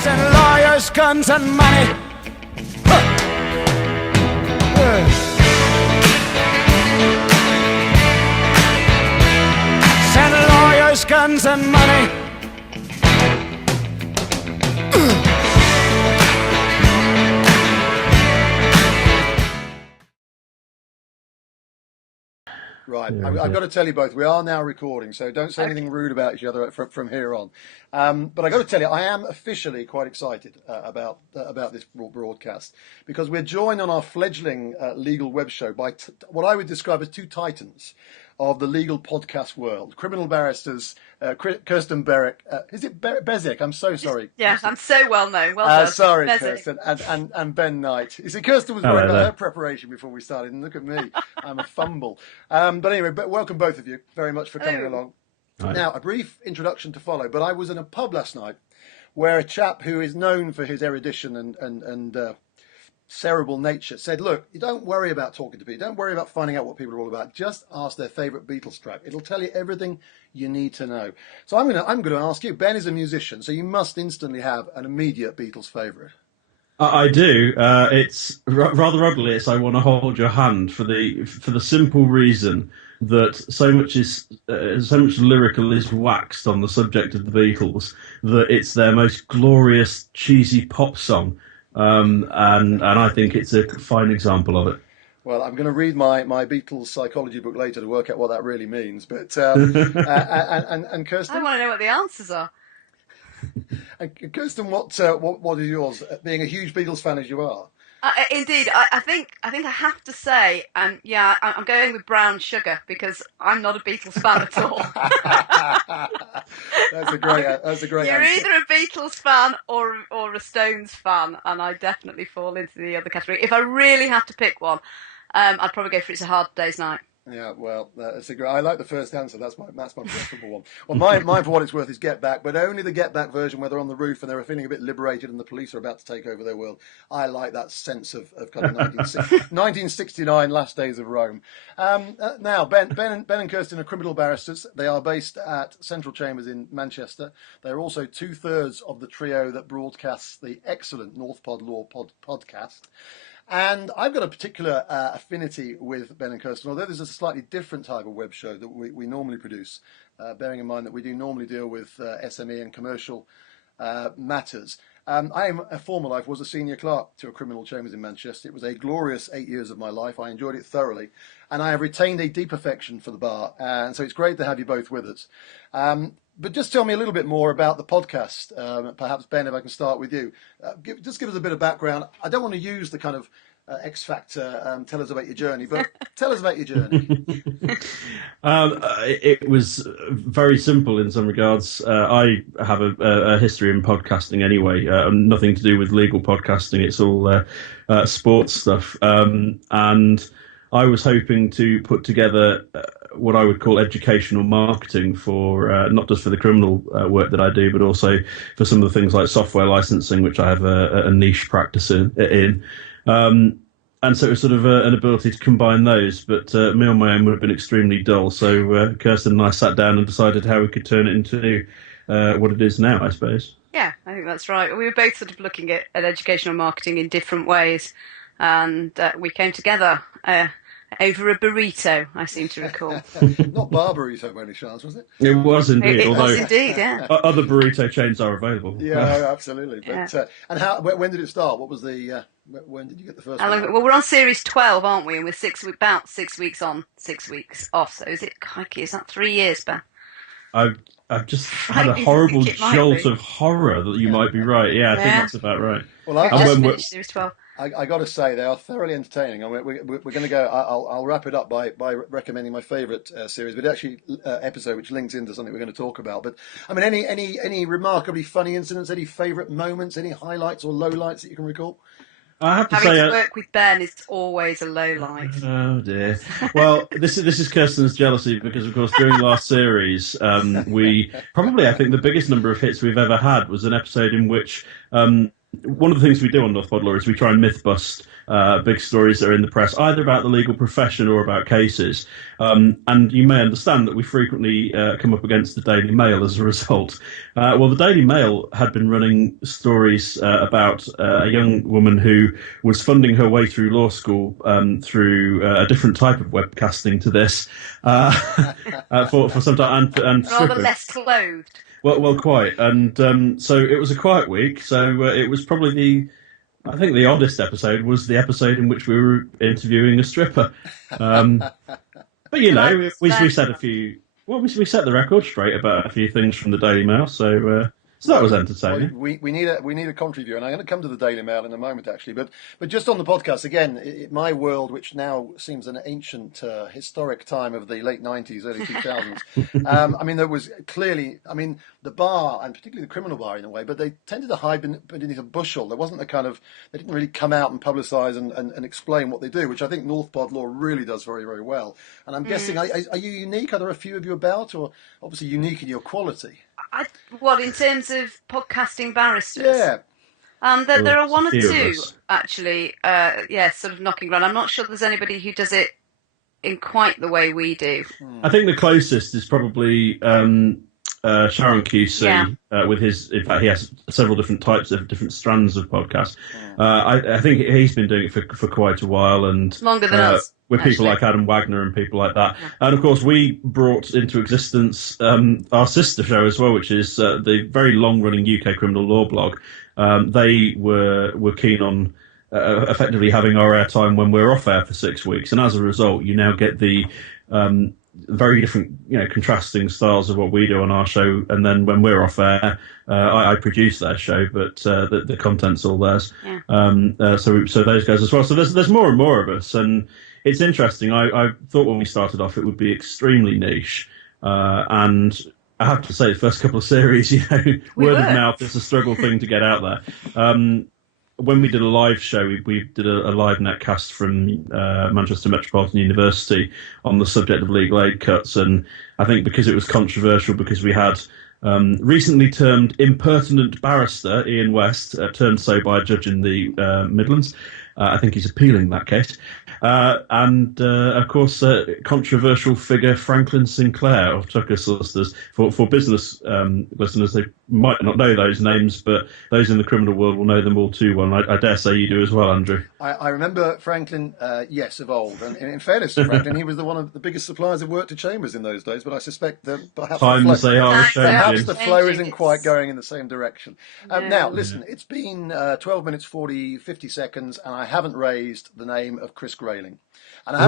Send lawyers, guns and money. Send lawyers, guns and money. Right, I've got to tell you both, we are now recording, so don't say anything rude about each other from here on. But I've got to tell you, I am officially quite excited about this broadcast, because we're joined on our fledgling legal web show by what I would describe as two titans of the legal podcast world. Criminal barristers, Kirstin Berwick. Is it Beswick? I'm so sorry. Yeah, I'm so well known. Well done. Sorry, Beswick. Kirstin. And Ben Knight. You see, Kirstin was worried about her preparation before we started, and look at me. I'm a fumble. But anyway, welcome both of you very much for coming along. Right. Now, a brief introduction to follow, but I was in a pub last night where a chap who is known for his erudition and cerebral nature said, look, you don't worry about talking to people, don't worry about finding out what people are all about, just ask their favourite Beatles track. It'll tell you everything you need to know. So I'm going to ask you, Ben is a musician, so you must instantly have an immediate Beatles favourite. I do. It's rather ugly. It's I Want to Hold Your Hand for the simple reason that so much lyrical is waxed on the subject of the Beatles that it's their most glorious cheesy pop song. And I think it's a fine example of it. Well, I'm going to read my Beatles psychology book later to work out what that really means. But and Kirstin, I want to know what the answers are. And Kirstin, what is yours? Being a huge Beatles fan as you are. Indeed, I think I have to say, I'm going with Brown Sugar because I'm not a Beatles fan at all. That's a great. You're answer. either a Beatles fan or a Stones fan, and I definitely fall into the other category. If I really have to pick one, I'd probably go for It's a Hard Day's Night. Yeah, well, that's a great. I like the first answer. That's my preferable one. Well, mine for what it's worth is Get Back, but only the Get Back version where they're on the roof and they're feeling a bit liberated and the police are about to take over their world. I like that sense of kind of 1969 Last Days of Rome. Now, Ben and Kirstin are criminal barristers. They are based at Central Chambers in Manchester. They're also 2/3 of the trio that broadcasts the excellent Northpod Law podcast. And I've got a particular affinity with Ben and Kirstin, although there's a slightly different type of web show that we normally produce, bearing in mind that we do normally deal with SME and commercial matters. I, in a former life, was a senior clerk to a criminal chambers in Manchester. It was a glorious 8 years of my life. I enjoyed it thoroughly. And I have retained a deep affection for the bar. And so it's great to have you both with us. But just tell me a little bit more about the podcast. Perhaps, Ben, if I can start with you. Just give us a bit of background. I don't want to use the kind of X Factor, tell us about your journey, but tell us about your journey. It was very simple in some regards. I have a history in podcasting anyway, nothing to do with legal podcasting. It's all sports stuff. And I was hoping to put together what I would call educational marketing for not just for the criminal work that I do, but also for some of the things like software licensing, which I have a niche practice in. And so it was sort of an ability to combine those, but me on my own would have been extremely dull. So Kirstin and I sat down and decided how we could turn it into what it is now, I suppose. Yeah, I think that's right. We were both sort of looking at educational marketing in different ways, and we came together over a burrito, I seem to recall. Not bar burrito by any chance, was it? It was indeed. It although was indeed, yeah. Other burrito chains are available. Yeah, absolutely. But Yeah. and when did it start? What was the? When did you get the first? Well, we're on series 12, aren't we? And we're about 6 weeks on, 6 weeks off. So is that 3 years, Ben? I've just had a horrible jolt of horror that you might be right. Yeah, I think that's about right. Well, I just finished series 12. I got to say they are thoroughly entertaining. I mean, we're going to go. I'll wrap it up by recommending my favourite series, but actually episode which links into something we're going to talk about. But I mean, any remarkably funny incidents, any favourite moments, any highlights or lowlights that you can recall? I have to Having say, to work with Ben is always a low light. Oh dear. Well, this is Kirstin's jealousy because, of course, during last series, we probably, I think, the biggest number of hits we've ever had was an episode in which one of the things we do on North Pod Law is we try and myth bust big stories that are in the press, either about the legal profession or about cases. And you may understand that we frequently come up against the Daily Mail as a result. Well, the Daily Mail had been running stories about a young woman who was funding her way through law school through a different type of webcasting to this for some time, and Rather less clothed. Well, quite. And so it was a quiet week. So it was probably I think the oddest episode was the episode in which we were interviewing a stripper. But you know, we said a few. Well, we set the record straight about a few things from the Daily Mail. So that was entertaining. Well, we need a contrary view, and I'm going to come to the Daily Mail in a moment, actually. But just on the podcast again, my world, which now seems an ancient, historic time of the late '90s, early 2000s. I mean, there was clearly, the bar, and particularly the criminal bar in a way, but they tended to hide beneath a bushel. There wasn't the kind of, they didn't really come out and publicise and explain what they do, which I think North Pod Law really does very, very well. And I'm guessing, are you unique? Are there a few of you about, or obviously unique in your quality? What, in terms of podcasting barristers? Yeah. There are one or two, actually, sort of knocking around. I'm not sure there's anybody who does it in quite the way we do. I think the closest is probably Sharon QC with his. In fact, he has several different types of different strands of podcasts. I think he's been doing it for quite a while, and longer than us. With people like Adam Wagner and people like that. Yeah. And of course, we brought into existence our sister show as well, which is the very long-running UK criminal law blog. They were keen on effectively having our airtime when we're off air for 6 weeks, and as a result, you now get the very different, contrasting styles of what we do on our show. And then when we're off air, I produce their show, but the content's all theirs. Yeah. So those guys as well. So there's more and more of us, and it's interesting. I thought when we started off it would be extremely niche, and I have to say the first couple of series, word of mouth is a struggle thing to get out there. When we did a live show, we did a live netcast from Manchester Metropolitan University on the subject of legal aid cuts, and I think because it was controversial, because we had recently termed impertinent barrister Ian West, termed so by a judge in the Midlands. I think he's appealing that case. And of course, controversial figure Franklin Sinclair of Tucker Solicitors. For business listeners, they might not know those names, but those in the criminal world will know them all too well. And I dare say you do as well, Andrew. I remember Franklin, yes, of old. And in fairness to Franklin, he was one of the biggest suppliers of work to Chambers in those days. But I suspect that perhaps the flow isn't quite going in the same direction. Now, listen, it's been 12 minutes, 50 seconds, and I haven't raised the name of Chris Grayling. And I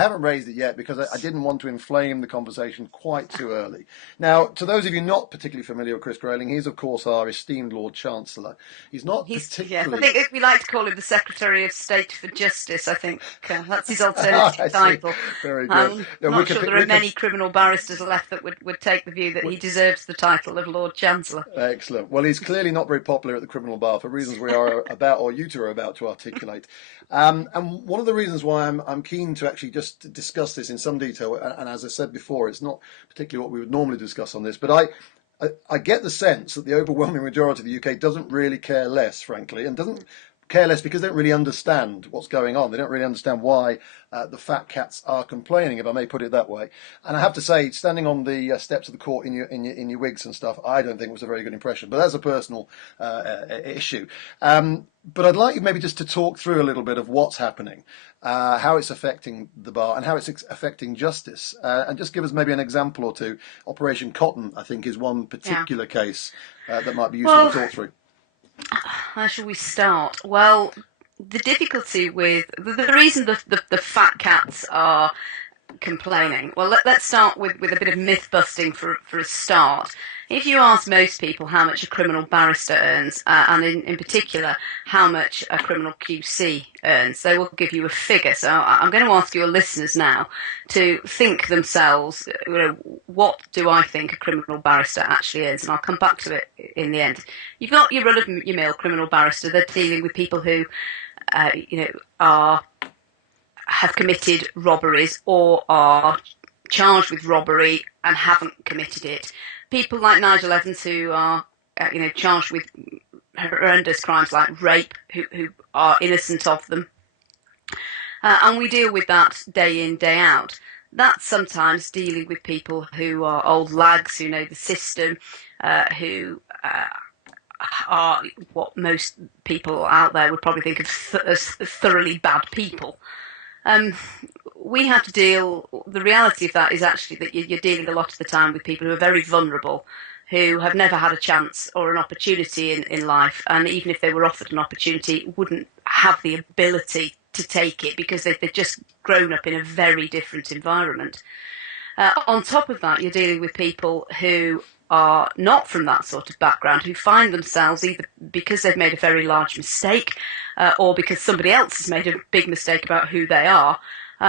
haven't raised it yet because I didn't want to inflame the conversation quite too early. Now, to those of you not particularly familiar with Chris Grayling, he's, of course, our esteemed Lord Chancellor. He's particularly... I think we like to call him the Secretary of State for Justice, I think. That's his alternative title. Very good. I'm not sure there are many criminal barristers left that would take the view that he deserves the title of Lord Chancellor. Excellent. Well, he's clearly not very popular at the criminal bar for reasons we are about, or you two are about to articulate. And one of the reasons why I'm keen to actually just discuss this in some detail, and as I said before, it's not particularly what we would normally discuss on this, but I get the sense that the overwhelming majority of the UK doesn't really care less, frankly, and doesn't care less because they don't really understand what's going on. They don't really understand why the fat cats are complaining, if I may put it that way. And I have to say, standing on the steps of the court in your wigs and stuff, I don't think it was a very good impression. But that's a personal issue. But I'd like you maybe just to talk through a little bit of what's happening, how it's affecting the bar and how it's affecting justice, and just give us maybe an example or two. Operation Cotton, I think, is one particular case that might be useful to talk through. How shall we start? Well, the difficulty with the reason the fat cats are complaining. Well, let's start with a bit of myth busting for a start. If you ask most people how much a criminal barrister earns, and in particular how much a criminal QC earns, they will give you a figure. So I'm going to ask your listeners now to think themselves, what do I think a criminal barrister actually earns? And I'll come back to it in the end. You've got your run-of-the-mill criminal barrister. They're dealing with people who, have committed robberies or are charged with robbery and haven't committed it. People like Nigel Evans, who are charged with horrendous crimes like rape who are innocent of them. And we deal with that day in, day out. That's sometimes dealing with people who are old lags, who know the system, who are what most people out there would probably think of as thoroughly bad people. We have to deal, the reality of that is actually that you're dealing a lot of the time with people who are very vulnerable, who have never had a chance or an opportunity in life, and even if they were offered an opportunity, wouldn't have the ability to take it because they've just grown up in a very different environment. On top of that, you're dealing with people who are not from that sort of background, who find themselves either because they've made a very large mistake or because somebody else has made a big mistake about who they are.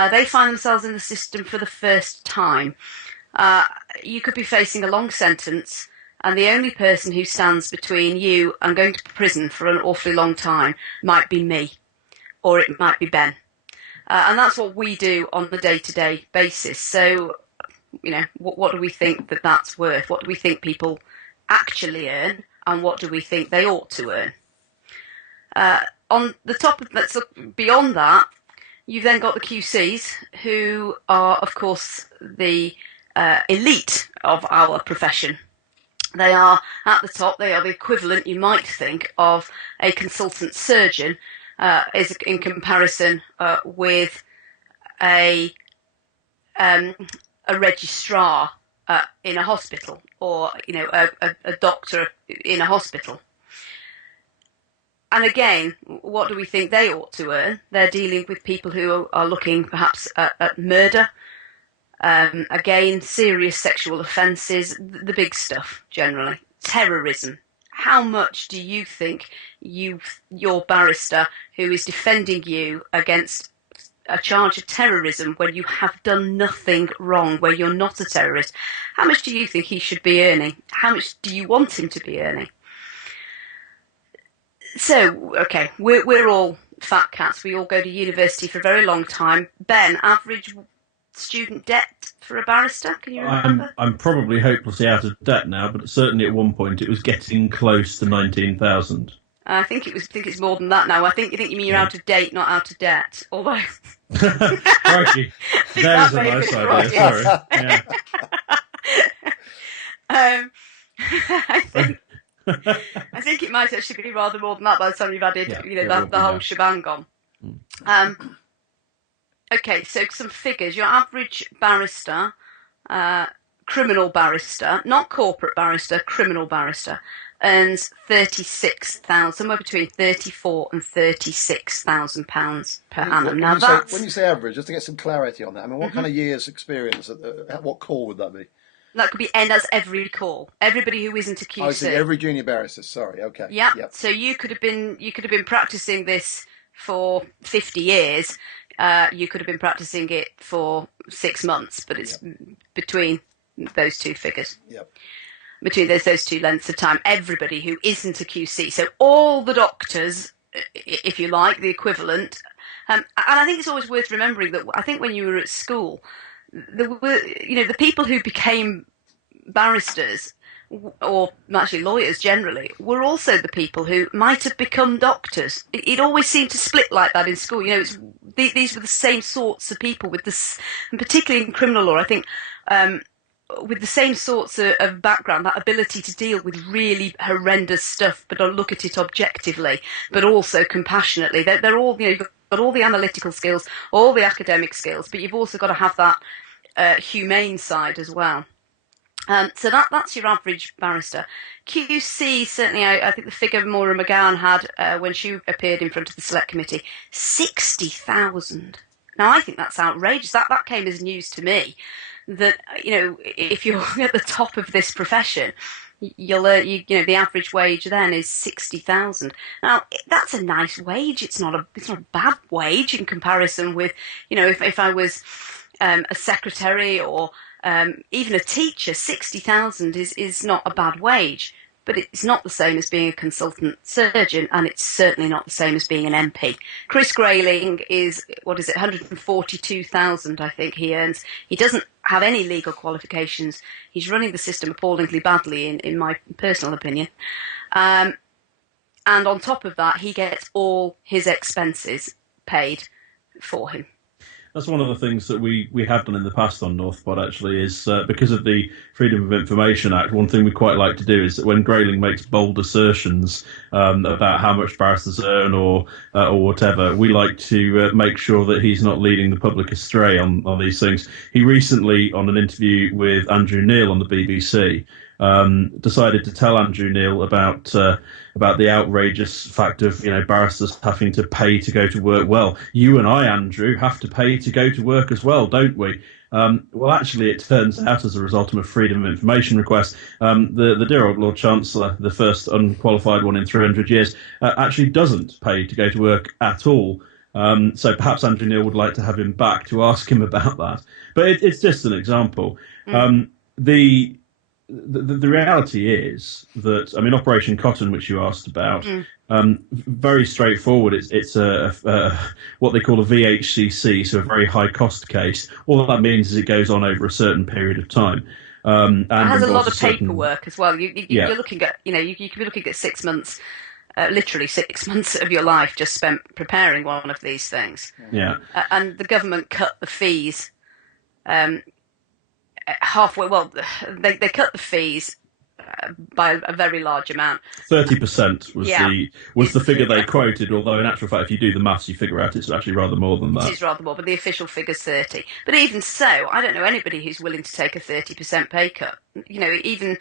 They find themselves in the system for the first time. You could be facing a long sentence, and the only person who stands between you and going to prison for an awfully long time might be me, or it might be Ben. And that's what we do on the day-to-day basis. So, what do we think that's worth? What do we think people actually earn, and what do we think they ought to earn? On the top of, let's look beyond that, you've then got the QCs, who are, of course, the elite of our profession. They are at the top. They are the equivalent, you might think, of a consultant surgeon, is in comparison with a registrar in a hospital, or a doctor in a hospital. And again, what do we think they ought to earn? They're dealing with people who are looking perhaps at murder, again, serious sexual offences, the big stuff generally, terrorism. How much do you think your barrister who is defending you against a charge of terrorism when you have done nothing wrong, where you're not a terrorist, how much do you think he should be earning? How much do you want him to be earning? So, okay, we're all fat cats. We all go to university for a very long time. Ben, average student debt for a barrister? Can you remember? I'm probably hopelessly out of debt now, but certainly at one point it was getting close to 19,000. I think it's more than that now. I think you mean you're out of date, not out of debt. Although, crikey, there's a nice idea. Sorry. Yeah. I think it might actually be rather more than that by the time you've added, the whole shebang on. Okay, so some figures. Your average barrister, criminal barrister, not corporate barrister, criminal barrister, earns £36,000, somewhere between £34,000 and £36,000 per annum. Now when you say average, just to get some clarity on that, I mean, what kind of years' experience? What call would that be? That could be, and that's every call. Everybody who isn't a QC. I see, every junior barrister. Sorry, okay. Yeah. Yep. So you could have been practicing this for 50 years. You could have been practicing it for 6 months, but it's between those two figures. Yep. Between those two lengths of time, everybody who isn't a QC. So all the doctors, if you like, the equivalent. And I think it's always worth remembering that I think when you were at school, there were, the people who became barristers, or actually lawyers generally, were also the people who might have become doctors. It always seemed to split like that in school. These were the same sorts of people with this, and particularly in criminal law, I think, with the same sorts of background, that ability to deal with really horrendous stuff, but look at it objectively, but also compassionately. They're all, you've got all the analytical skills, all the academic skills, but you've also got to have that humane side as well. So that's your average barrister. QC, certainly, I think the figure Maura McGowan had when she appeared in front of the Select Committee, 60,000. Now, I think that's outrageous. That came as news to me, that, if you're at the top of this profession, the average wage then is 60,000. Now, that's a nice wage. It's not a bad wage in comparison with, if I was a secretary or even a teacher, 60,000 is not a bad wage, but it's not the same as being a consultant surgeon, and it's certainly not the same as being an MP. Chris Grayling is, 142,000, I think he earns. He doesn't have any legal qualifications. He's running the system appallingly badly, in my personal opinion. And on top of that, he gets all his expenses paid for him. That's one of the things that we have done in the past on Northpod, actually, is because of the Freedom of Information Act, one thing we quite like to do is that when Grayling makes bold assertions about how much barristers earn or whatever, we like to make sure that he's not leading the public astray on these things. He recently, on an interview with Andrew Neil on the BBC, decided to tell Andrew Neil about the outrageous fact of barristers having to pay to go to work. Well, you and I, Andrew, have to pay to go to work as well, don't we? Well, actually, it turns out as a result of a Freedom of Information request, the dear old Lord Chancellor, the first unqualified one in 300 years, actually doesn't pay to go to work at all. So perhaps Andrew Neil would like to have him back to ask him about that. But it's just an example. The reality is that, I mean, Operation Cotton, which you asked about, very straightforward. It's a what they call a VHCC, so a very high cost case. All that means is it goes on over a certain period of time. And it has a lot of certain paperwork as well. You're looking at, you could be looking at 6 months, literally 6 months of your life just spent preparing one of these things. Yeah. And the government cut the fees halfway. Well, they cut the fees by a very large amount. 30% was the figure they quoted. Although in actual fact, if you do the maths, you figure out it's actually rather more than that. It is rather more, but the official figure's 30. But even so, I don't know anybody who's willing to take a 30% pay cut. Even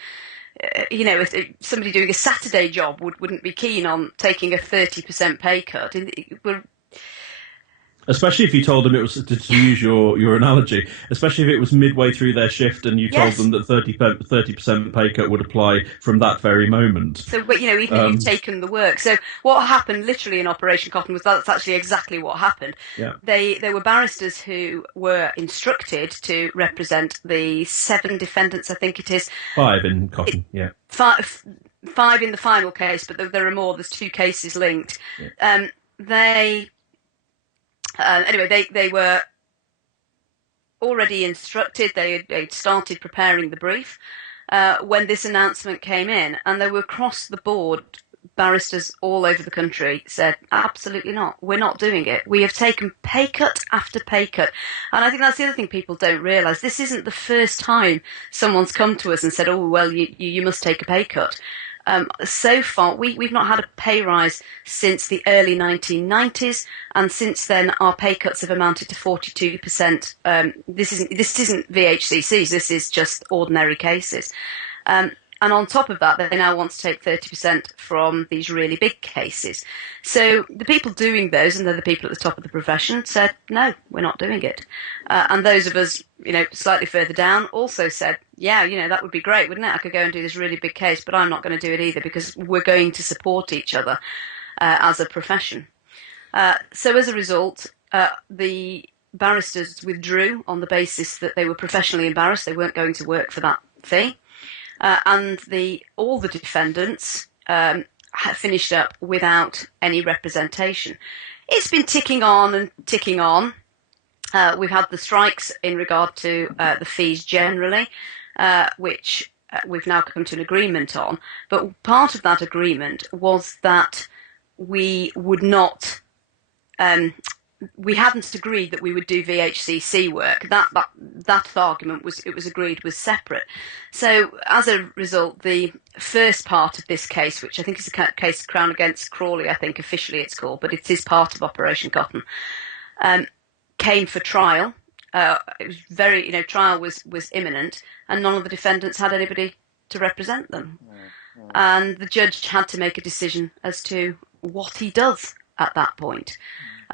if somebody doing a Saturday job wouldn't be keen on taking a 30% pay cut. Especially if you told them it was, to use your analogy, especially if it was midway through their shift and you told them that 30% pay cut would apply from that very moment. So, but even if you've taken the work. So what happened literally in Operation Cotton was that's actually exactly what happened. Yeah. There were barristers who were instructed to represent the 7 defendants, I think it is. 5 in Cotton, yeah. 5 in the final case, but there are more. There's 2 cases linked. Yeah. Anyway, they were already instructed. They'd started preparing the brief when this announcement came in, and they were across the board. Barristers all over the country said, absolutely not. We're not doing it. We have taken pay cut after pay cut. And I think that's the other thing people don't realise. This isn't the first time someone's come to us and said, oh, well, you must take a pay cut. So far, we've not had a pay rise since the early 1990s, and since then our pay cuts have amounted to 42%. This isn't VHCCs. This is just ordinary cases. And on top of that, they now want to take 30% from these really big cases. So the people doing those, and they're the people at the top of the profession, said, no, we're not doing it. And those of us, slightly further down also said, yeah, that would be great, wouldn't it? I could go and do this really big case, but I'm not going to do it either because we're going to support each other as a profession. So as a result, the barristers withdrew on the basis that they were professionally embarrassed. They weren't going to work for that fee. And all the defendants finished up without any representation. It's been ticking on and ticking on. We've had the strikes in regard to the fees generally, which we've now come to an agreement on. But part of that agreement was that we would not. We hadn't agreed that we would do VHCC work. That argument was agreed was separate. So as a result, the first part of this case, which I think is a case Crown against Crawley, I think officially it's called, but it is part of Operation Cotton, came for trial. It was trial was imminent, and none of the defendants had anybody to represent them. And the judge had to make a decision as to what he does at that point.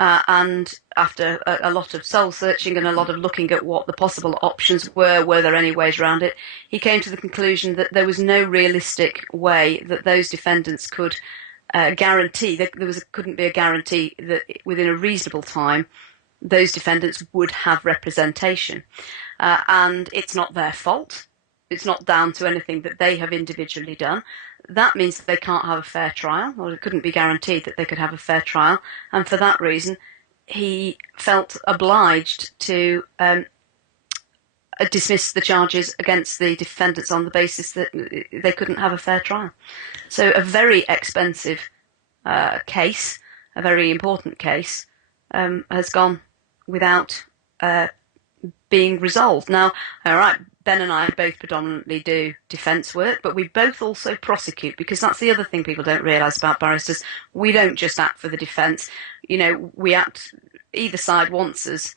And after a lot of soul searching and a lot of looking at what the possible options were there any ways around it, he came to the conclusion that there was no realistic way that those defendants could guarantee, couldn't be a guarantee that within a reasonable time those defendants would have representation. And it's not their fault. It's not down to anything that they have individually done. That means that they can't have a fair trial, or it couldn't be guaranteed that they could have a fair trial. And for that reason, he felt obliged to dismiss the charges against the defendants on the basis that they couldn't have a fair trial. So a very expensive case, a very important case, has gone without being resolved. Now, all right, Ben and I both predominantly do defence work, but we both also prosecute, because that's the other thing people don't realise about barristers. We don't just act for the defence. We act, either side wants us.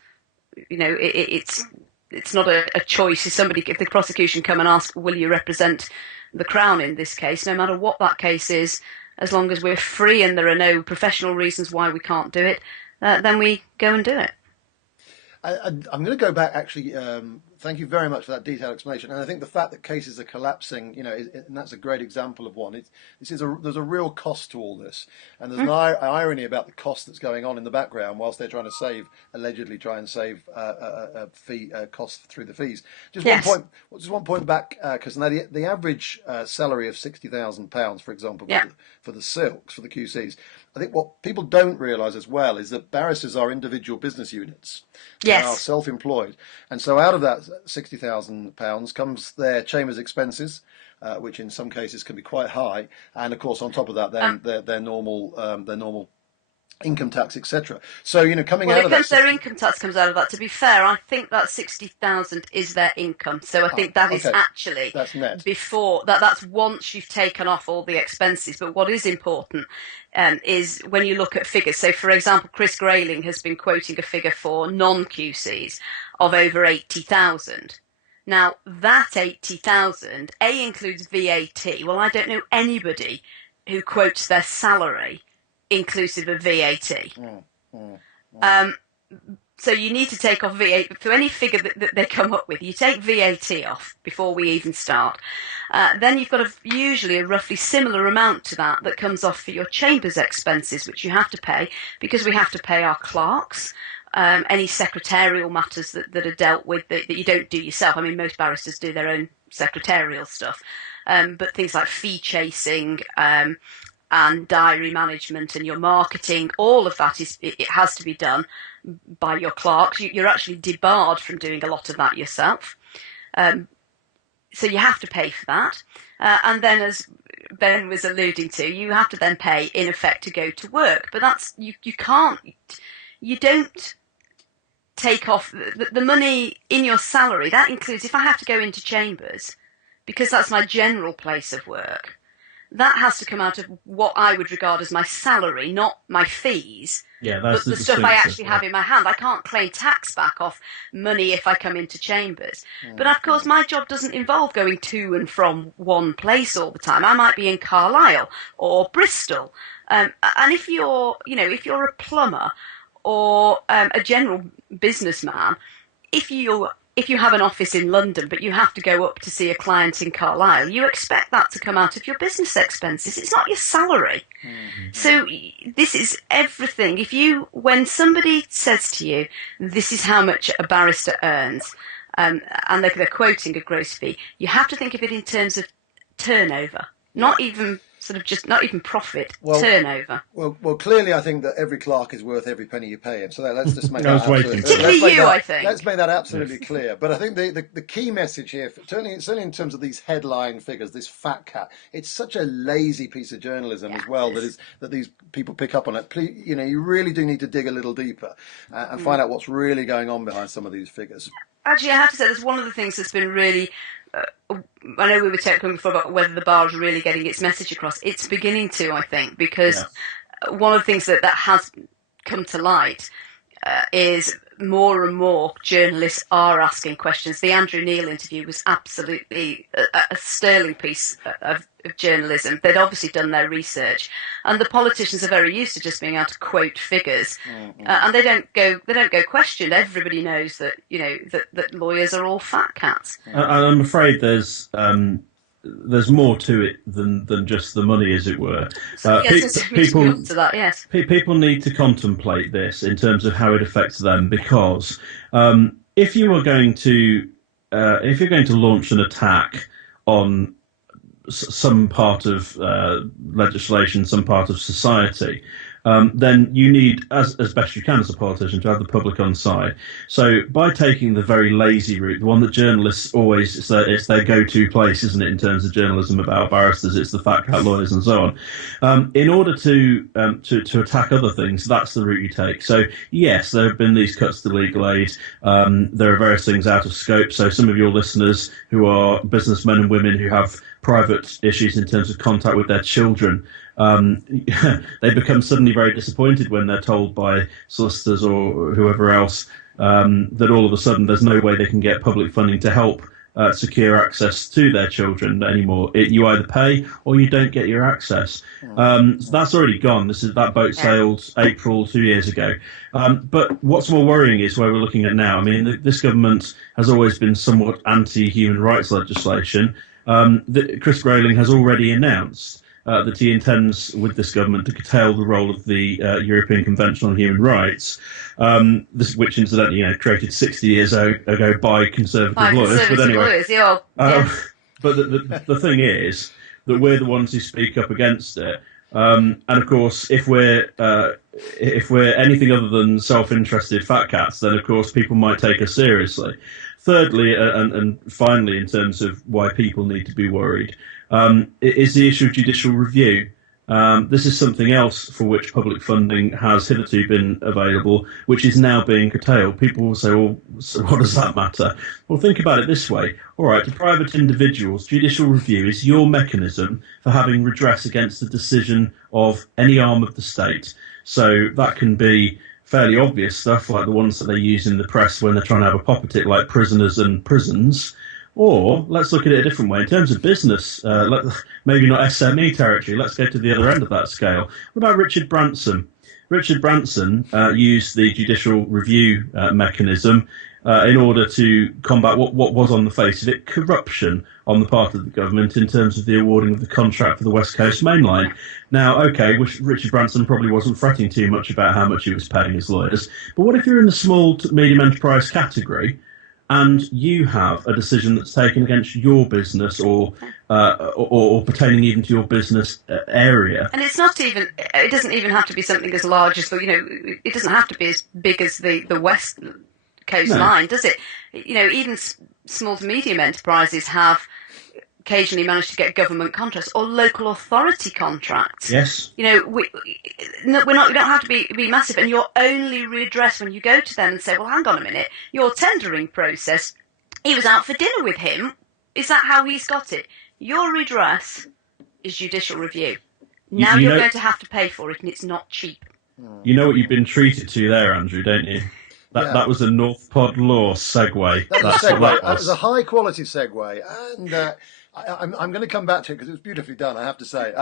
It's not a choice. If the prosecution come and ask, will you represent the Crown in this case, no matter what that case is, as long as we're free and there are no professional reasons why we can't do it, then we go and do it. I'm going to go back, actually. Thank you very much for that detailed explanation. And I think the fact that cases are collapsing, and that's a great example of one. There's a real cost to all this, and there's an irony about the cost that's going on in the background whilst they're trying to allegedly try and save costs through the fees. Just one point back, because now the average salary of £60,000, for example, for the silks, for the QCs. I think what people don't realise as well is that barristers are individual business units. They are self-employed. And so out of that £60,000 comes their chambers expenses, which in some cases can be quite high. And of course, on top of that, then their normal income tax, etc. So, coming out of that... their income tax comes out of that. To be fair, I think that 60,000 is their income. So I think that is actually... That's net. Before, that's once you've taken off all the expenses. But what is important is when you look at figures. So, for example, Chris Grayling has been quoting a figure for non-QCs of over 80,000. Now, that 80,000, includes VAT. Well, I don't know anybody who quotes their salary inclusive of VAT. So you need to take off VAT. For any figure that they come up with, you take VAT off before we even start. Then you've got usually a roughly similar amount to that comes off for your chambers expenses, which you have to pay, because we have to pay our clerks, any secretarial matters that are dealt with that you don't do yourself. I mean, most barristers do their own secretarial stuff, but things like fee chasing, and diary management and your marketing, all of that it has to be done by your clerks. You're actually debarred from doing a lot of that yourself. So you have to pay for that. And then, as Ben was alluding to, you have to then pay, in effect, to go to work. But that's, you don't take off the money in your salary. That includes, if I have to go into chambers, because that's my general place of work, that has to come out of what I would regard as my salary, not my fees. Yeah, that's but the stuff I actually have in my hand. I can't claim tax back off money if I come into chambers. But of course, my job doesn't involve going to and from one place all the time. I might be in Carlisle or Bristol. And if you're a plumber or a general businessman, if you have an office in London, but you have to go up to see a client in Carlisle, you expect that to come out of your business expenses. It's not your salary. So this is everything. When somebody says to you, this is how much a barrister earns, and they're quoting a gross fee, you have to think of it in terms of turnover, not even profit, turnover. Well, clearly, I think that every clerk is worth every penny you pay him. So let's just make that let's make that absolutely clear. But I think the key message here, certainly in terms of these headline figures, this fat cat, it's such a lazy piece of journalism as well that these people pick up on it. Please, you really do need to dig a little deeper and find out what's really going on behind some of these figures. Actually, I have to say, that's one of the things that's been really... I know we were talking before about whether the bar is really getting its message across. It's beginning to, I think, because one of the things that has come to light is more and more journalists are asking questions. The Andrew Neil interview was absolutely a sterling piece of journalism. They'd obviously done their research, and the politicians are very used to just being able to quote figures, and they don't go question. Everybody knows that that lawyers are all fat cats. I'm afraid there's more to it than just the money, as it were. People need to contemplate this in terms of how it affects them, because if you're going to launch an attack on some part of legislation, some part of society, then you need, as best you can as a politician, to have the public on side. So by taking the very lazy route, the one that journalists always, it's their go-to place, isn't it, in terms of journalism about barristers, it's the fact about lawyers and so on. In order to attack other things, that's the route you take. So yes, there have been these cuts to legal aid. There are various things out of scope. So some of your listeners who are businessmen and women who have private issues in terms of contact with their children, they become suddenly very disappointed when they're told by solicitors or whoever else that all of a sudden there's no way they can get public funding to help secure access to their children anymore. You either pay or you don't get your access. So that's already gone. That boat sailed April 2 years ago. But what's more worrying is where we're looking at now. I mean, this government has always been somewhat anti-human rights legislation. Chris Grayling has already announced that he intends, with this government, to curtail the role of the European Convention on Human Rights, which incidentally, created 60 years ago by conservative lawyers. But anyway, but the thing is that we're the ones who speak up against it. And of course, if we're anything other than self-interested fat cats, then of course people might take us seriously. Thirdly, and finally, in terms of why people need to be worried, is the issue of judicial review. This is something else for which public funding has hitherto been available, which is now being curtailed. People will say, well, so what does that matter? Well, think about it this way. All right, to private individuals, judicial review is your mechanism for having redress against the decision of any arm of the state. So that can be fairly obvious stuff like the ones that they use in the press when they're trying to have a pop at it, like prisoners and prisons. Or let's look at it a different way. In terms of business, maybe not SME territory, let's go to the other end of that scale. What about Richard Branson? Richard Branson used the judicial review mechanism in order to combat what was on the face of it, corruption on the part of the government in terms of the awarding of the contract for the West Coast Main Line. Now, okay, Richard Branson probably wasn't fretting too much about how much he was paying his lawyers, but what if you're in the small to medium enterprise category and you have a decision that's taken against your business or pertaining even to your business area? And it doesn't even have to be something as large as, it doesn't have to be as big as the West Coast Line, does it? Even small to medium enterprises have occasionally managed to get government contracts or local authority contracts. Yes. We don't have to be massive, and your only redress when you go to them and say, well, hang on a minute, your tendering process, he was out for dinner with him. Is that how he's got it? Your redress is judicial review. Now you're going to have to pay for it, and it's not cheap. You know what you've been treated to there, Andrew, don't you? That was a North Pod Law segue. That was a high quality segue, and I'm going to come back to it because it was beautifully done, I have to say.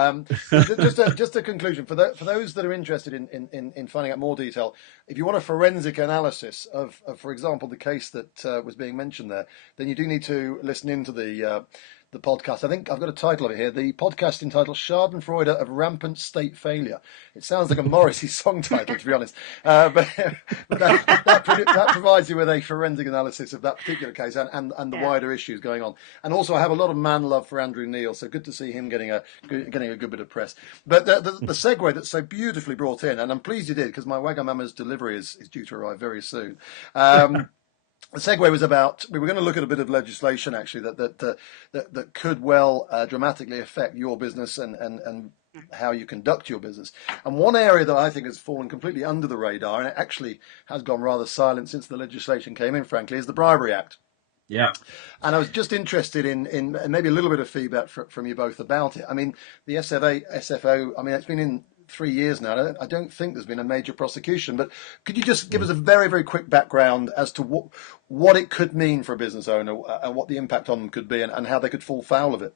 Just a conclusion for those that are interested in finding out more detail. If you want a forensic analysis of for example, the case that was being mentioned there, then you do need to listen into the podcast. I think I've got a title of it here. The podcast entitled Schadenfreude of Rampant State Failure. It sounds like a Morrissey song title, to be honest. But that provides you with a forensic analysis of that particular case and the wider issues going on. And also I have a lot of man love for Andrew Neil, so good to see him getting a good bit of press. But the segue that's so beautifully brought in, and I'm pleased you did, because my Wagamama's delivery is due to arrive very soon. The segue was about, we were going to look at a bit of legislation actually that could well dramatically affect your business and how you conduct your business. And one area that I think has fallen completely under the radar, and it actually has gone rather silent since the legislation came in, frankly, is the Bribery Act. Yeah. And I was just interested in maybe a little bit of feedback from you both about it. I mean, the SFO, I mean, it's been in 3 years now. I don't think there's been a major prosecution, but could you just give us a very, very quick background as to what it could mean for a business owner and what the impact on them could be and how they could fall foul of it?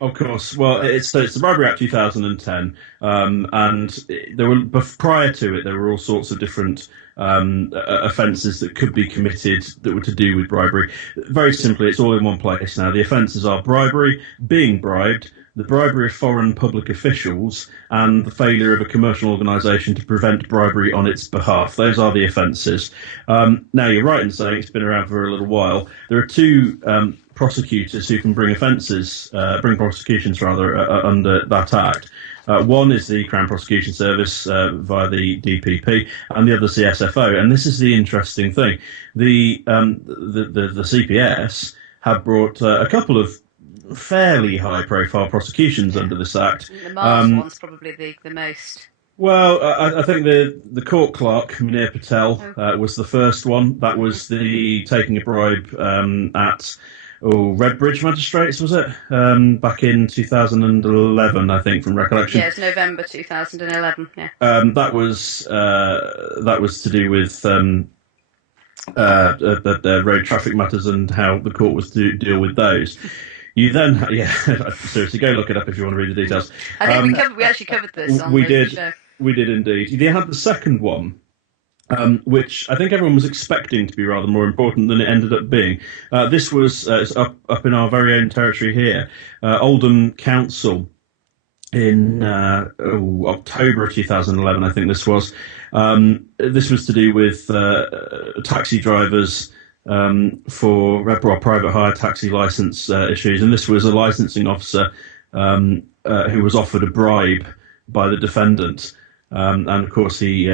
Of course. Well, it's the Bribery Act 2010, and there were prior to it there were all sorts of different offences that could be committed that were to do with bribery. Very simply, it's all in one place now. The offences are bribery, being bribed, the bribery of foreign public officials, and the failure of a commercial organisation to prevent bribery on its behalf. Those are the offences. Now, you're right in saying it's been around for a little while. There are two prosecutors who can bring prosecutions under that act. One is the Crown Prosecution Service via the DPP, and the other is the SFO. And this is the interesting thing: the CPS have brought a couple of fairly high-profile prosecutions under this Act. The Mars one's probably the most. Well, I think the court clerk, Munir Patel, was the first one. That was the taking a bribe at Redbridge Magistrates, was it? Back in 2011, I think, from recollection. Yeah, it's November 2011. Yeah. That was to do with the road traffic matters and how the court was to deal with those. You then, seriously, go look it up if you want to read the details. I think we actually covered this on the show. We did indeed. They had the second one, which I think everyone was expecting to be rather more important than it ended up being. This was it's up in our very own territory here. Oldham Council in October 2011, I think this was. This was to do with taxi drivers for private hire taxi licence issues, and this was a licensing officer who was offered a bribe by the defendant. And of course, he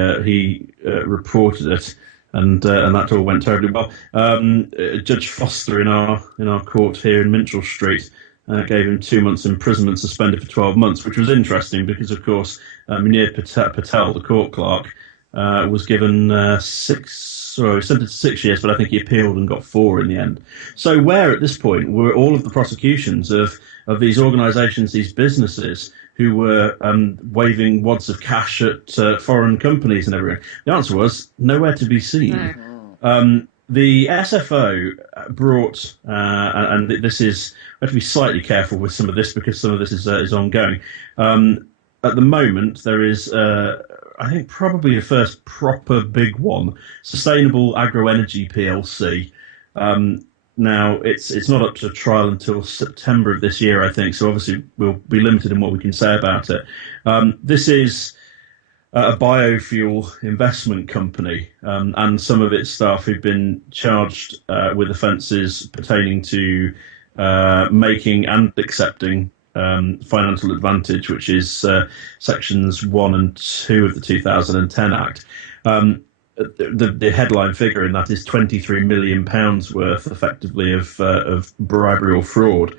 reported it, and that all went terribly well. Judge Foster in our court here in Minchell Street gave him 2 months imprisonment, suspended for 12 months, which was interesting because, of course, Munir Patel, the court clerk, was given sentenced to 6 years, but I think he appealed and got 4 in the end. So where at this point were all of the prosecutions of these organisations, these businesses, who were waving wads of cash at foreign companies and everything? The answer was nowhere to be seen. No. The SFO brought, and this is, we have to be slightly careful with some of this because some of this is ongoing. At the moment, there is, I think, probably the first proper big one, Sustainable Agroenergy PLC. Now, it's not up to trial until September of this year, I think, so obviously we'll be limited in what we can say about it. This is a biofuel investment company, and some of its staff who've been charged with offences pertaining to making and accepting financial advantage, which is sections 1 and 2 of the 2010 Act. The headline figure in that is £23 million worth, effectively, of bribery or fraud.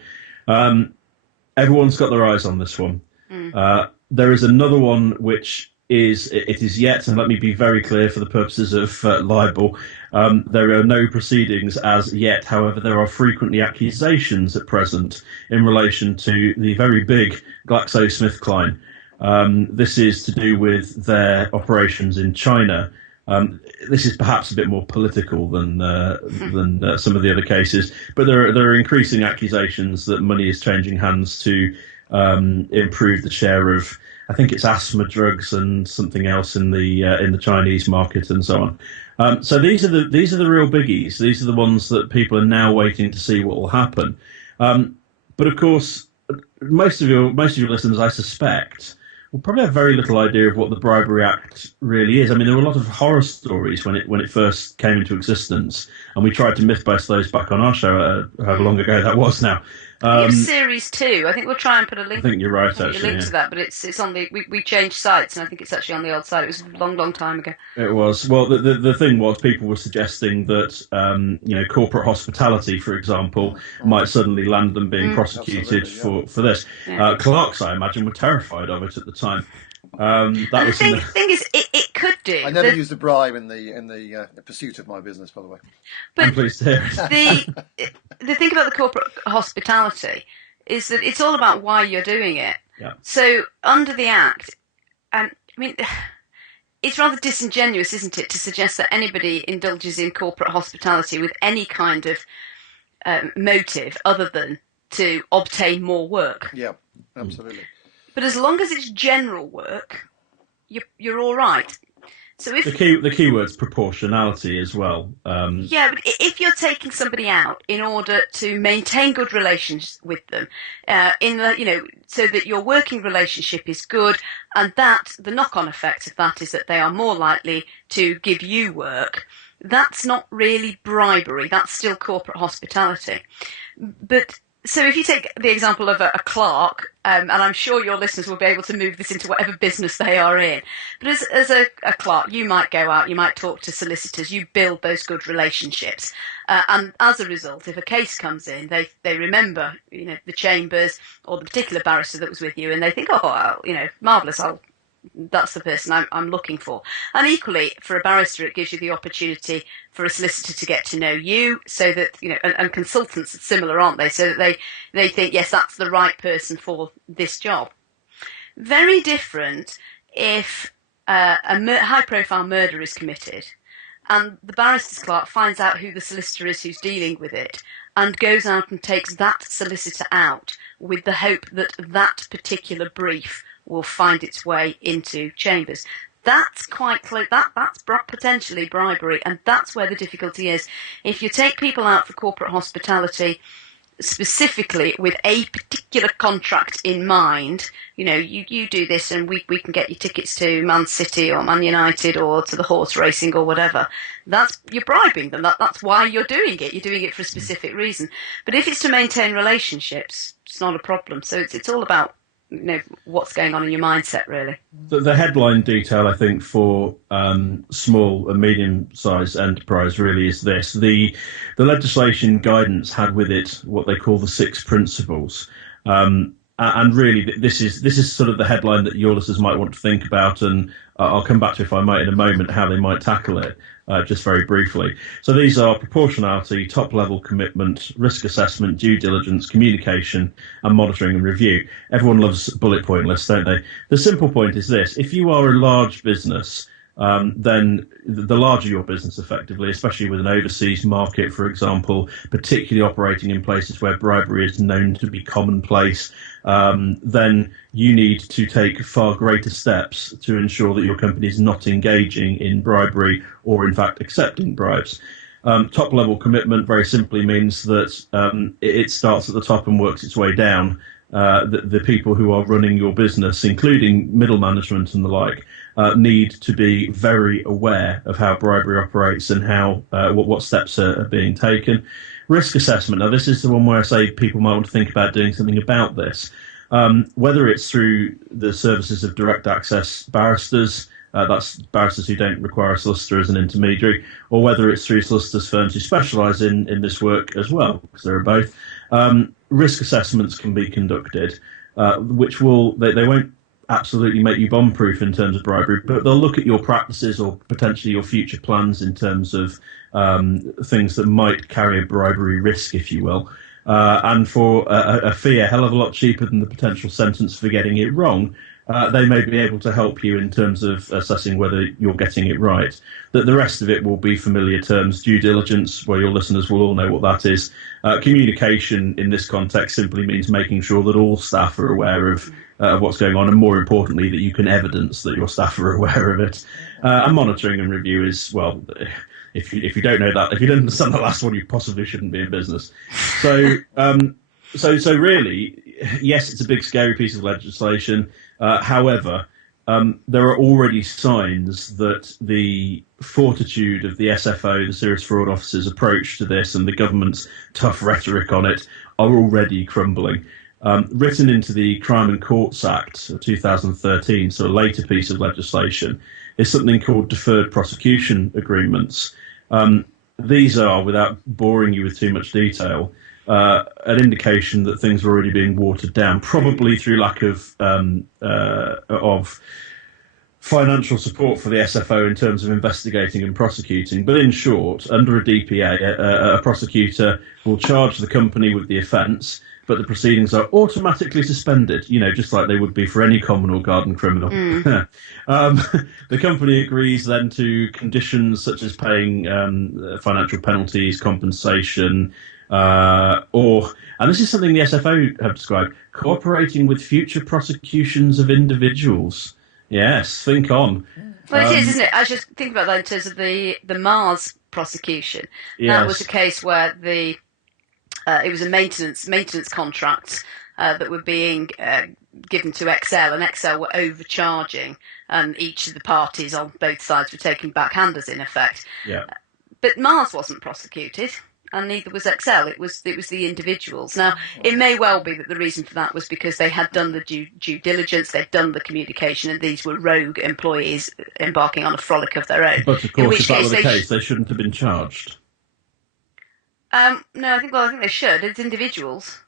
Everyone's got their eyes on this one. There is another one which is yet, and let me be very clear for the purposes of libel, there are no proceedings as yet. However, there are frequently accusations at present in relation to the very big GlaxoSmithKline. This is to do with their operations in China. This is perhaps a bit more political than some of the other cases, but there are increasing accusations that money is changing hands to improve the share of, I think it's asthma drugs and something else in the Chinese market and so on. So these are the real biggies. These are the ones that people are now waiting to see what will happen. But of course, most of your listeners, I suspect, will probably have very little idea of what the Bribery Act really is. I mean, there were a lot of horror stories when it first came into existence, and we tried to myth-bust those back on our show, however long ago that was now. It was series 2. I think we'll try and put a link. I think you're right, actually. A link to that, but it's on the. We changed sites, and I think it's actually on the old site. It was a long time ago. It was. Well, the thing was, people were suggesting that corporate hospitality, for example, might suddenly land them being prosecuted for this. Yeah. Clerks, I imagine, were terrified of it at the time. The thing is, it could do. I never used a bribe in the pursuit of my business, by the way. But I'm pleased to hear it. The thing about the corporate hospitality is that it's all about why you're doing it. Yeah. So under the Act, I mean, it's rather disingenuous, isn't it, to suggest that anybody indulges in corporate hospitality with any kind of motive other than to obtain more work. Yeah, absolutely. But as long as it's general work, you're all right. So if the key word's proportionality as well. Yeah, but if you're taking somebody out in order to maintain good relations with them, so that your working relationship is good, and that the knock-on effect of that is that they are more likely to give you work, that's not really bribery. That's still corporate hospitality. But So if you take the example of a clerk, and I'm sure your listeners will be able to move this into whatever business they are in, but as a clerk, you might go out, you might talk to solicitors, you build those good relationships, and as a result, if a case comes in, they remember, the chambers or the particular barrister that was with you, and they think, oh, marvellous, that's the person I'm looking for. And equally, for a barrister, it gives you the opportunity for a solicitor to get to know you, so that, and consultants are similar, aren't they? So that they think, yes, that's the right person for this job. Very different if a high-profile murder is committed and the barrister's clerk finds out who the solicitor is who's dealing with it and goes out and takes that solicitor out with the hope that that particular brief will find its way into chambers. That's quite close. That's potentially bribery, and that's where the difficulty is. If you take people out for corporate hospitality, specifically with a particular contract in mind, you do this and we can get you tickets to Man City or Man United or to the horse racing or whatever. You're bribing them. That's why you're doing it. You're doing it for a specific reason. But if it's to maintain relationships, it's not a problem. So it's all about what's going on in your mindset, really. The headline detail, I think, for small and medium-sized enterprise really is this. The legislation guidance had with it what they call the 6 principles. And really, this is sort of the headline that your listeners might want to think about, and I'll come back to, if I might, in a moment, how they might tackle it, just very briefly. So these are proportionality, top-level commitment, risk assessment, due diligence, communication, and monitoring and review. Everyone loves bullet point lists, don't they? The simple point is this. If you are a large business, then the larger your business effectively, especially with an overseas market, for example, particularly operating in places where bribery is known to be commonplace, then you need to take far greater steps to ensure that your company is not engaging in bribery or, in fact, accepting bribes. Top-level commitment very simply means that it starts at the top and works its way down. The people who are running your business, including middle management and the like, need to be very aware of how bribery operates and how what steps are being taken. Risk assessment. Now, this is the one where I say people might want to think about doing something about this. Whether it's through the services of direct access barristers, that's barristers who don't require a solicitor as an intermediary, or whether it's through solicitors firms who specialise in this work as well, because there are both. Risk assessments can be conducted, which they won't absolutely make you bomb-proof in terms of bribery, but they'll look at your practices or potentially your future plans in terms of things that might carry a bribery risk, if you will. And for a fee a hell of a lot cheaper than the potential sentence for getting it wrong, they may be able to help you in terms of assessing whether you're getting it right. The rest of it will be familiar terms. Due diligence, well, your listeners will all know what that is. Communication in this context simply means making sure that all staff are aware of what's going on, and more importantly, that you can evidence that your staff are aware of it. And monitoring and review is, well, if you don't know that, if you don't understand the last one, you possibly shouldn't be in business. So really, yes, it's a big, scary piece of legislation. However, there are already signs that the fortitude of the SFO, the Serious Fraud Officer's approach to this, and the government's tough rhetoric on it are already crumbling. Written into the Crime and Courts Act of 2013, so a later piece of legislation, is something called Deferred Prosecution Agreements. These are, without boring you with too much detail, an indication that things are already being watered down, probably through lack of financial support for the SFO in terms of investigating and prosecuting. But in short, under a DPA, a prosecutor will charge the company with the offence, but the proceedings are automatically suspended, just like they would be for any common or garden criminal. The company agrees then to conditions such as paying financial penalties, compensation, and this is something the SFO have described, cooperating with future prosecutions of individuals. Yes, think on. Well, it is, isn't it? I just think about that in terms of the Mars prosecution. Yes. That was a case where it was a maintenance contracts that were being given to Excel, and Excel were overcharging, and each of the parties on both sides were taking backhanders in effect. Yeah. But Mars wasn't prosecuted. and neither was Excel. It was the individuals. Now, it may well be that the reason for that was because they had done the due diligence, they'd done the communication, and these were rogue employees embarking on a frolic of their own. But of course, if that were the case, they shouldn't have been charged. No, I think they should. It's individuals,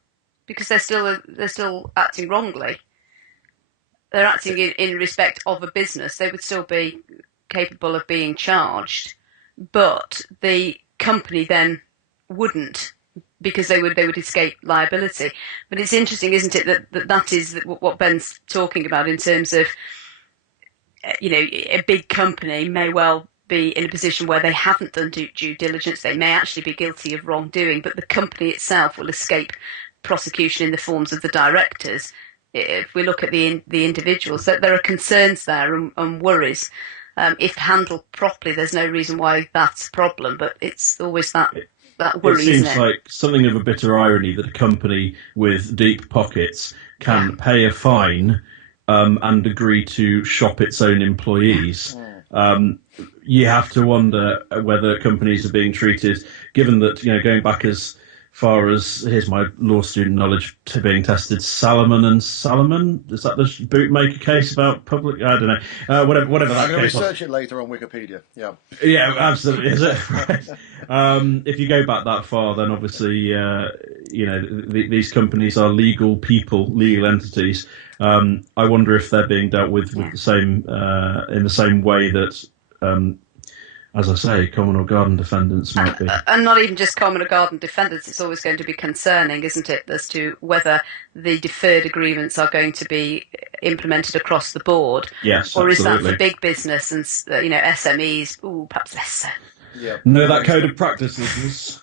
because they're still acting wrongly. They're acting in respect of a business. They would still be capable of being charged, but the company then wouldn't, because they would escape liability. But it's interesting, isn't it, that is what Ben's talking about in terms of, a big company may well be in a position where they haven't done due diligence. They may actually be guilty of wrongdoing, but the company itself will escape prosecution in the forms of the directors. If we look at the individuals, that there are concerns there and worries. If handled properly, there's no reason why that's a problem, but it's always that worry, it seems isn't it? like something of a bitter irony that a company with deep pockets can pay a fine and agree to shop its own employees. You have to wonder whether companies are being treated, given that, going back as far as, here's my law student knowledge to being tested, Salomon, is that the bootmaker case about public? I don't know. Whatever that I'm going to case was. research it later on Wikipedia. Yeah, absolutely. Is it? Right. If you go back that far, then obviously, these companies are legal people, legal entities. I wonder if they're being dealt with the same in the same way that, as I say, common or garden defendants might be. And not even just common or garden defendants. It's always going to be concerning, isn't it, as to whether the deferred agreements are going to be implemented across the board. Yes, or absolutely. is that for big business and SMEs? Ooh, perhaps less so. Yeah. Know that code of practice, listeners.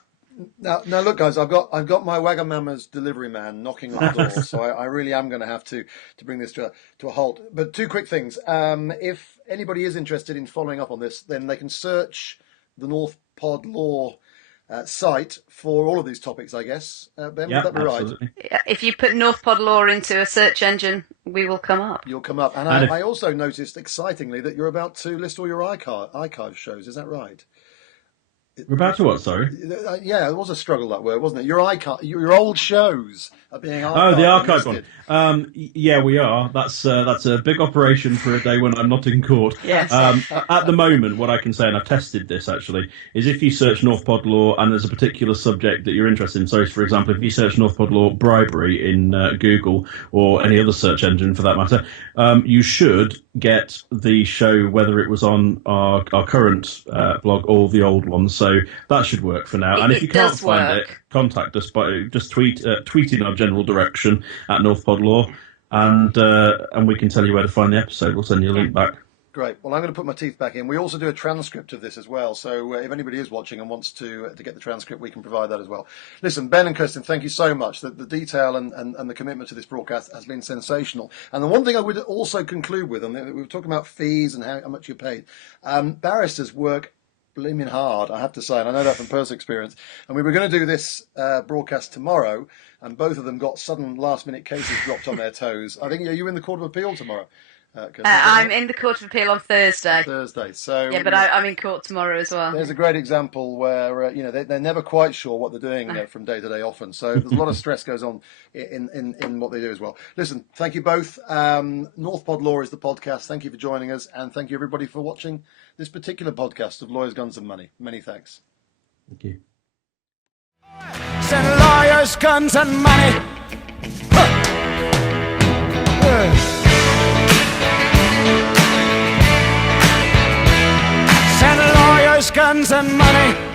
Now, look, guys, I've got my Wagamama's delivery man knocking on the door, so I really am going to have to bring this to a halt. But two quick things. If anybody is interested in following up on this, then they can search the North Pod Law site for all of these topics, I guess. Ben, would that be absolutely. Right? If you put North Pod Law into a search engine, we will come up. You'll come up. And I also noticed, excitingly, that you're about to list all your archive shows. Is that right? We're about to what, sorry? Yeah, it was a struggle, that word, wasn't it? Your old shows are being archived. Oh, the archive one. Yeah, we are. That's a big operation for a day when I'm not in court. Yes. At the moment, what I can say, and I've tested this actually, is if you search North Pod Law and there's a particular subject that you're interested in, so for example, if you search North Pod Law bribery in Google or any other search engine for that matter, you should get the show, whether it was on our current blog or the old one. So that should work for now. And if you can't find it, contact us by just tweeting our general direction at North Pod Law, and we can tell you where to find the episode. We'll send you a link back. Great. Well, I'm going to put my teeth back in. We also do a transcript of this as well. So if anybody is watching and wants to get the transcript, we can provide that as well. Listen, Ben and Kirstin, thank you so much. The detail and the commitment to this broadcast has been sensational. And the one thing I would also conclude with, and we were talking about fees and how much you're paid, barristers work blooming hard, I have to say, and I know that from personal experience. And we were going to do this broadcast tomorrow, and both of them got sudden last-minute cases dropped on their toes. I think, are you in the Court of Appeal tomorrow? I'm in the Court of Appeal on Thursday. So yeah, but I'm in court tomorrow as well. There's a great example where they're never quite sure what they're doing from day to day. Often, so there's a lot of stress goes on in what they do as well. Listen, thank you both. North Pod Law is the podcast. Thank you for joining us, and thank you everybody for watching this particular podcast of Lawyers, Guns, and Money. Many thanks. Thank you. Send lawyers, guns, and money. Send lawyers, guns, and money.